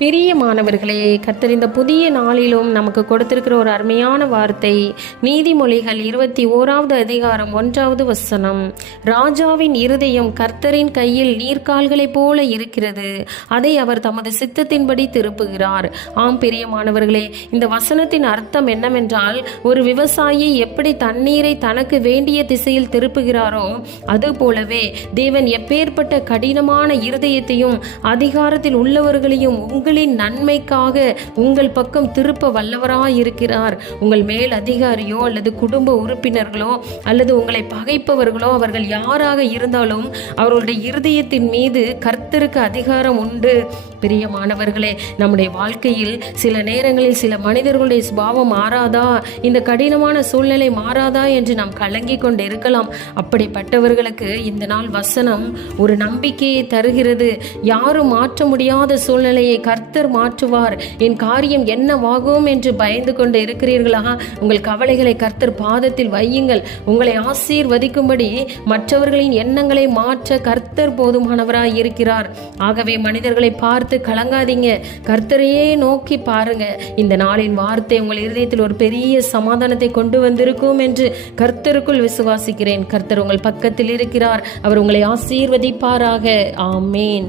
பிரியமானவர்களே, கர்த்தர் இந்த புதிய நாளிலும் நமக்கு கொடுத்திருக்கிற ஒரு அருமையான வார்த்தை நீதிமொழிகள் 21வது அதிகாரம் 1வது வசனம். ராஜாவின் இருதயம் கர்த்தரின் கையில் நீர்க்கால்களைப் போல இருக்கிறது, அதை அவர் தமது சித்தத்தின்படி திருப்புகிறார். ஆம் பிரியமானவர்களே, இந்த வசனத்தின் அர்த்தம் என்னவென்றால், ஒரு விவசாயி எப்படி தண்ணீரை தனக்கு வேண்டிய திசையில் திருப்புகிறாரோ அது போலவே தேவன் எப்பேற்பட்ட கடினமான இருதயத்தையும் அதிகாரத்தில் உள்ளவர்களையும் உங்களின் நன்மைக்காக உங்கள் பக்கம் திருப்ப வல்லவராயிருக்கிறார். உங்கள் மேல் அதிகாரியோ அல்லது குடும்ப உறுப்பினர்களோ அல்லது உங்களை பகைப்பவர்களோ அவர்கள் யாராக இருந்தாலும் அவர்களுடைய இருதயத்தின் மீது கர்த்தருக்கு அதிகாரம் உண்டு. பிரியமானவர்களே, நம்முடைய வாழ்க்கையில் சில நேரங்களில் சில மனிதர்களுடைய சுபாவம் மாறாதா, இந்த கடினமான சூழ்நிலை மாறாதா என்று நாம் கலங்கி கொண்டு இருக்கலாம். அப்படிப்பட்டவர்களுக்கு இந்த நாள் வசனம் ஒரு நம்பிக்கையை தருகிறது. யாரும் மாற்ற முடியாத சூழ்நிலையை கர்த்தர் மாற்றுவார். என் காரியம் என்னவாகும் என்று பயந்து கொண்டு இருக்கிறீர்களா? உங்கள் கவலைகளை கர்த்தர் பாதத்தில் வையுங்கள். உங்களை ஆசீர்வதிக்கும்படி மற்றவர்களின் எண்ணங்களை மாற்ற கர்த்தர் போதுமானவராய் இருக்கிறார். ஆகவே மனிதர்களை பார்த்து கலங்காதீங்க, கர்த்தரையே நோக்கி பாருங்க. இந்த நாளின் வார்த்தை உங்கள் இருதயத்தில் ஒரு பெரிய சமாதானத்தை கொண்டு வந்திருக்கும் என்று கர்த்தருக்குள் விசுவாசிக்கிறேன். கர்த்தர் உங்கள் பக்கத்தில் இருக்கிறார். அவர் உங்களை ஆசீர்வதிப்பாராக. ஆமேன்.